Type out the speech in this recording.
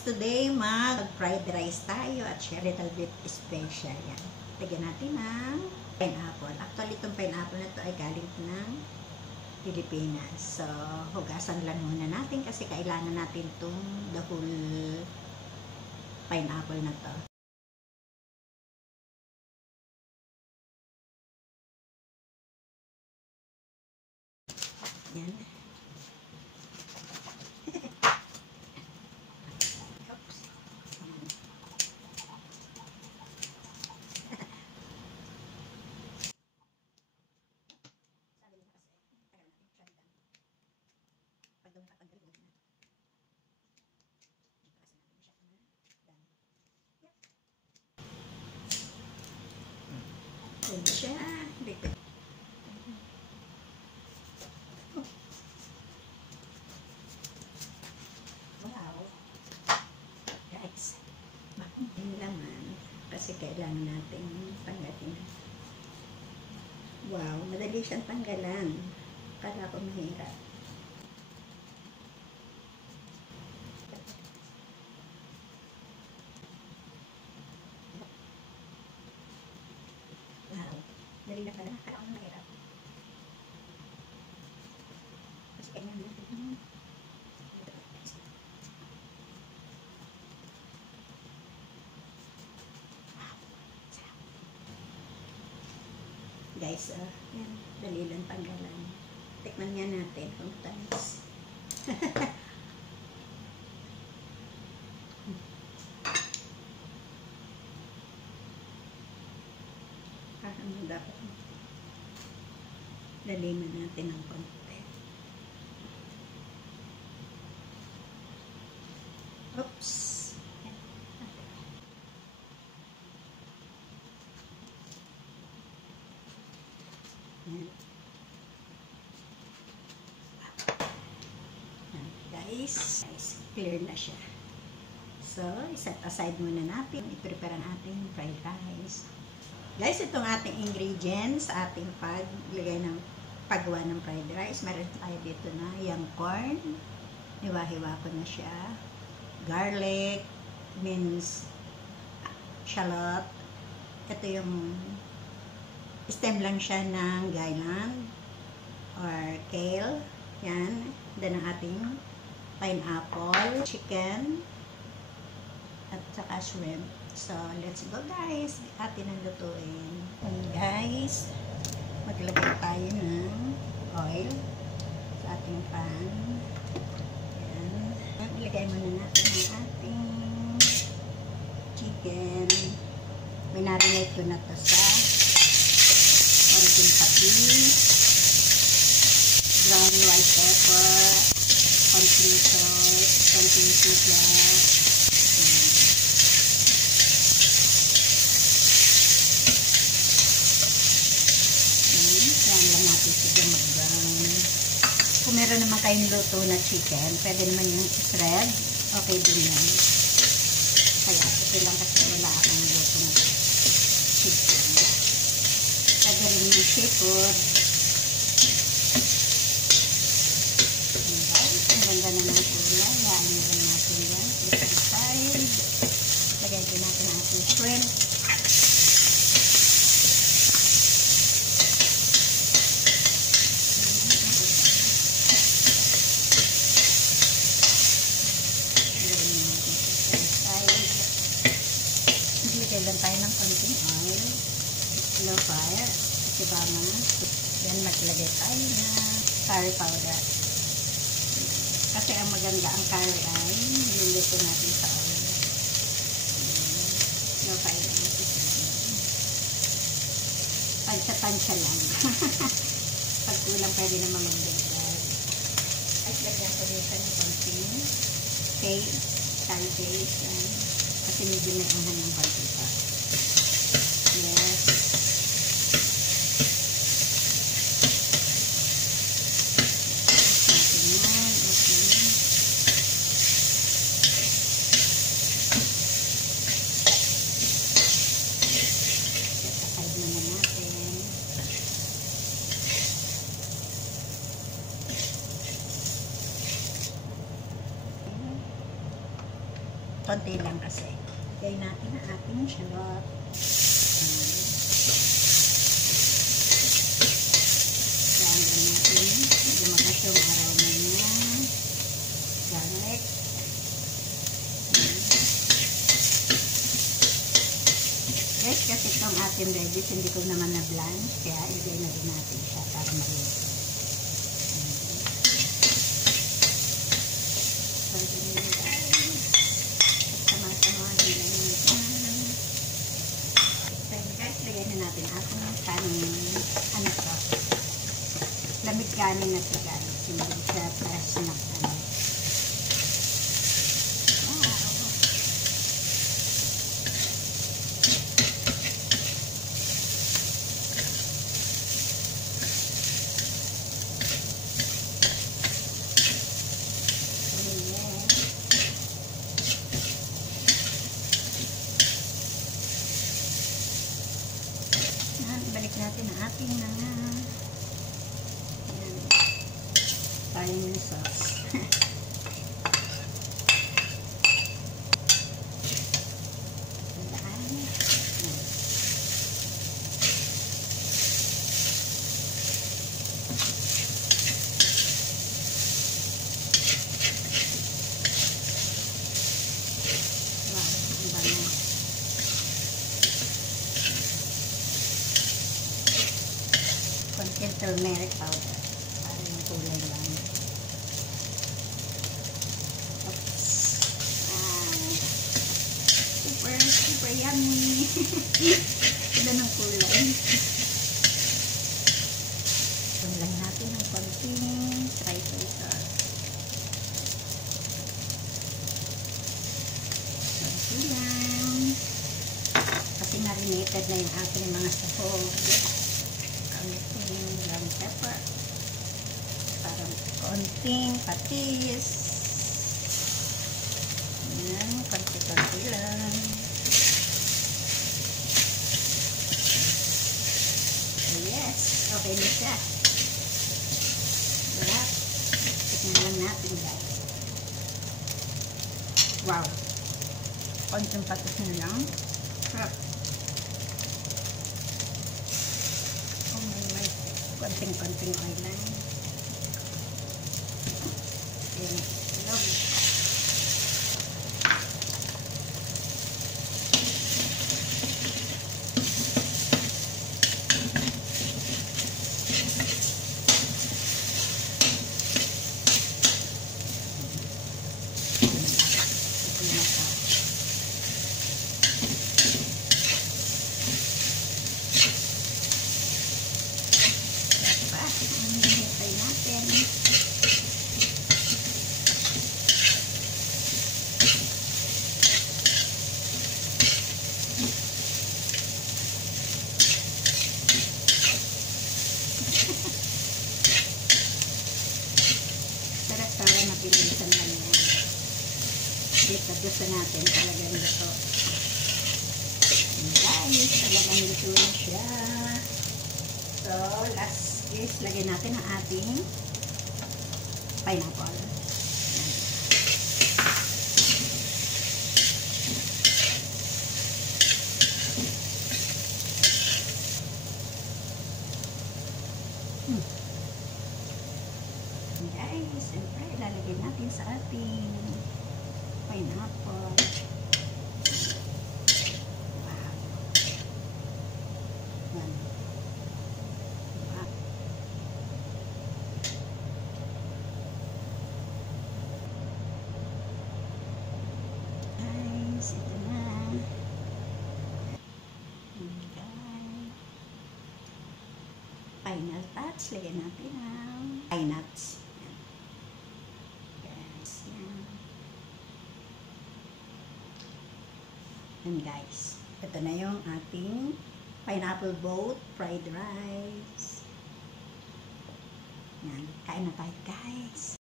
Today mag-fried rice tayo at share little bit special yan. Lagyan natin ng pineapple. Actually, itong pineapple na to ay galing ng Pilipinas. So, hugasan lang muna natin kasi kailangan natin itong the whole pineapple na to. Yan. Ayan siya. Wow. Guys, makunin laman kasi kailangan natin tanggalin. Wow, madali siyang tanggalan. Kala ko mahirap. Dali na pala. Kala ko mahirap. Kasi kailangan natin. Guys, yan. Dali lang tanggalan. Tikman nga natin kung tamis. Ano dapat? Laliman natin ng konti. Oops! Yan. Guys, clear na siya. So, set aside muna natin. I-prepare ang ating fried rice. Guys, itong ating ingredients, ating paglagay ng paggawa ng fried rice. Meron tayo dito na yung corn. Hiwa-hiwa ko na siya. Garlic, minced shallot. Ito yung stem lang siya ng gailan or kale. Yan. Then ang ating pineapple, chicken, at saka shrimp. So, let's go guys. Atin ang lutuin. And guys, maglagay tayo ng oil sa ating pan. Ayan. Ilagay muna natin ang ating chicken. Minarinate ko na to sa konting patis, brown white pepper, konting salt, konting sugar. Kung meron naman kayong luto na chicken, pwede naman yung shred. Okay din yan. Kaya ito lang kasi wala akong luto na chicken. Pwede rin yung seafood. Guys, ang ganda na ng kulay. Yan rin natin yan. Different side. Lagay din natin ang ating shrimp. Lagyan tayo ng konting oil, low fire, kasi bama. Yan, maglagay tayo na curry powder. Kasi ang maganda ang curry ay niluluto natin sa oil. Low fire lang ito. Tansya-tansya lang. Pag kulang pwede naman magbigay. At lagyan ko dito ng konting curry paste. Kasi medyo may anghang ng konti pa. Yes. konti lang kasi. Lagay natin ang ating shallot. Lagyan natin. Lumagas yung aroma niya. Garlic. Guys, kasi itong ating veggies, hindi ko naman na-blanch. Kaya ilagay na rin natin siya para maluto. Lamig kanin na siya, guys. Hindi siya fresh na kanin. Wow! Oh, yeah. Balik natin ang ating mga yung sauce. Konting turmeric powder para yung kulay lang. Super yummy. Ganda ng kulay. Tumlan natin ng konting soy sauce. Konti lang. Kasi marinated na yung ating mga sahog. Konting brown pepper. Parang konting patis. Yan, konti-konti lang. Yes, okay na siya. Lahat. Tignan lang natin, guys. Wow. Konting patis na lang. Sarap. Oh my. Konting-konting oil lang. Yan. Love. Para mabilisan lang yan. Dito, gusto natin talagang luto. And guys, talagang luto na siya. So, last is, lagyan natin ang ating pineapple. Guys, siyempre, ilalagay natin sa ating pineapple. Wow. Yan. Wow. Guys, ito na. Okay. Final touch, lagyan natin ang pine nuts. And guys, ito na yung ating pineapple boat fried rice. Yan, kain na tayo guys.